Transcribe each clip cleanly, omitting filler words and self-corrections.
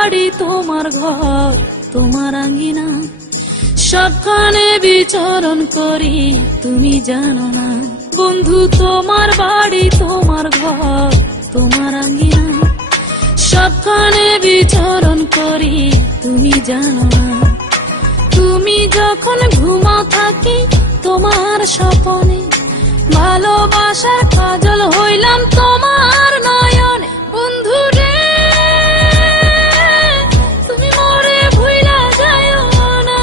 বাড়ি তোমার ঘর তোমার আঙ্গিনা, সবখানে বিচরণ করি তুমি জানো না। বন্ধু তোমার বাড়ি তোমার ঘর তোমার আঙ্গিনা, সবখানে বিচরণ করি তুমি জানো না। তুমি যখন ঘুমাও থাকি তোমার স্বপনে, ভালোবাসার কাজল হইলাম তোমার নয়নে। বন্ধু রে তুমি মরে ভুইলা যাইও না,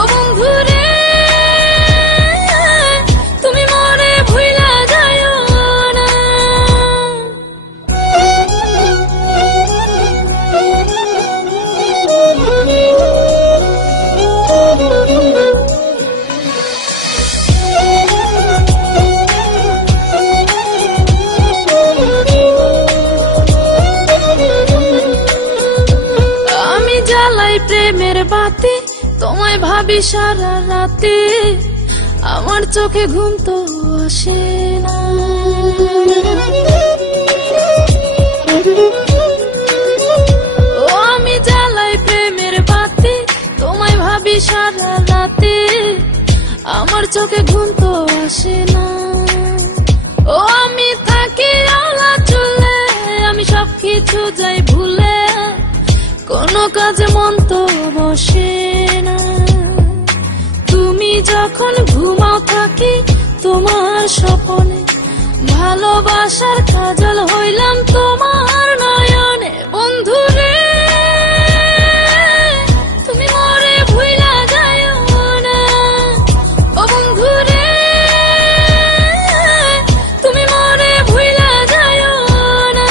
ও বন্ধু রে তুমি মরে ভুইলা যাইও না। প্রেমের বাতি তোমায় ভাবি সারা রাতে, আমার চোখে ঘুম তো আসে না। ও আমি জ্বালাই প্রেমের বাতি তোমায় ভাবি সারা রাতে, আমার চোখে ঘুম তো আসে না। ও আমি থাকি আলা চুলে, আমি সবকিছু যাই ভুলে, কোনো কাজে মন তো বসে না। তুমি যখন ঘুমাও থাকি তোমার স্বপনে, ভালোবাসার কাজল হইলাম তোমার নয়নে। বন্ধু রে তুমি মরে ভুইলা যাইও না, ও বন্ধু রে তুমি মরে ভুইলা যাইও না।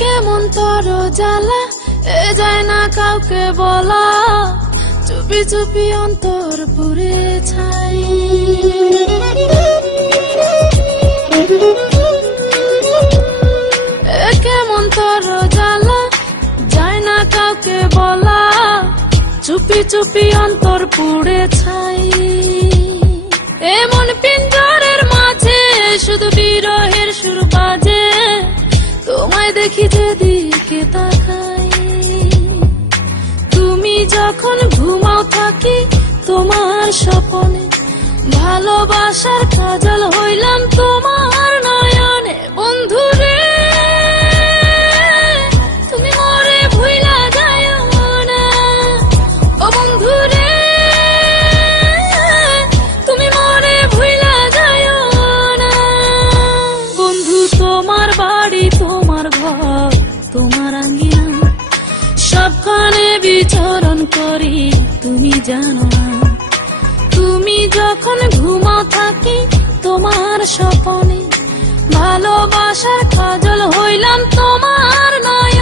কেমন তোর জ্বালা এ যায় না কাউকে বলা, চুপি চুপি অন্তর পুড়ে ছাই। কেমন তোর জ্বালা যায় না কাউকে বলা, চুপি চুপি অন্তর পুড়ে ছাই। এমন পিঞ্জরের মাঝে শুধু বিরহের সুর বাজে, তোমায় দেখি যেদিকে তাকাই। তুমি যখন ঘুমাও থাকি তোমার স্বপনে, ভালোবাসার কাজল হইলাম তোমার নয়নে। বন্ধু রে তুমি মরে ভুইলা যাইও না, ও বন্ধু রে তুমি মরে ভুইলা যাইও না। বন্ধু তোমার বাড়ি তোমার ঘর তোমার আঙ্গিনা, সবখানে বিচরণ করি তুমি জানো না। তুমি যখন ঘুমাও থাকি তোমার স্বপনে, ভালোবাসার কাজল হইলাম তোমার নয়।